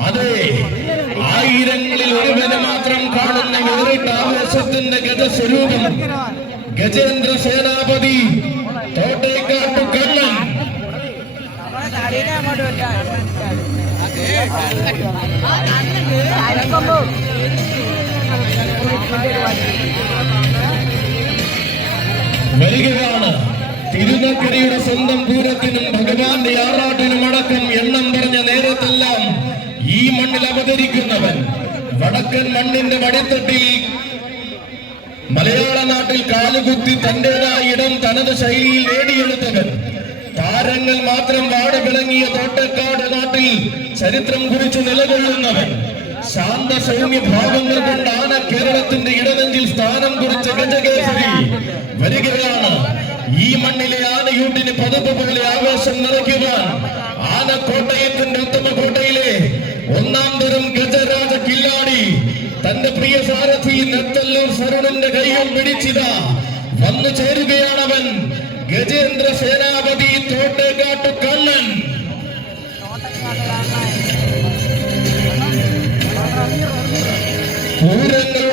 അതെ. ആയിരങ്ങളിൽ ഒരുവനെ മാത്രം കാണുന്ന വേറിട്ട ആവേശത്തിന്റെ ഗജസ്വരൂപം ഗജേന്ദ്ര സേനാപതി തോട്ടേക്കാട്ടു കണ്ണൻ. വരികയാണ്. തിരുനക്കരയുടെ സ്വന്തം പൂരത്തിനും ഭഗവാന്റെ ആറാട്ടിനും മണ്ണിൽ അവതരിക്കുന്നവൻ. വടക്കൻ മണ്ണിന്റെ വടിത്തട്ടിൽ മലയാള നാട്ടിൽ കാലുകുത്തി തന്റേതായ ഇടം തനത് ശൈലിയിൽ നേടിയെടുത്തവൻ. താരങ്ങൾ മാത്രം വാടവിളങ്ങിയ തോട്ടക്കാട് നാട്ടിൽ ചരിത്രം കുറിച്ച് നിലകൊള്ളുന്നവൻ. ശാന്ത സൗമ്യ ഭാവങ്ങൾ കൊണ്ടാണ് കേരളത്തിന്റെ ഇടനെഞ്ചിൽ സ്ഥാനം കുറിച്ച ഗജകേസരി വരികയാണ്. ഈ മണ്ണിലെ ആനയൂട്ടിന് പതിപ്പ് പോലെ ആവേശം നിറയ്ക്കുവാൻ ആന സാരഥി നെത്തല്ലൂർ സരുണന്റെ കൈയും പിടിച്ചിതാ? വന്നു ചേരുകയാണവൻ. ഗജേന്ദ്ര സേനാപതി തോട്ടേക്കാട്ടു കണ്ണൻ. പൂരങ്ങൾ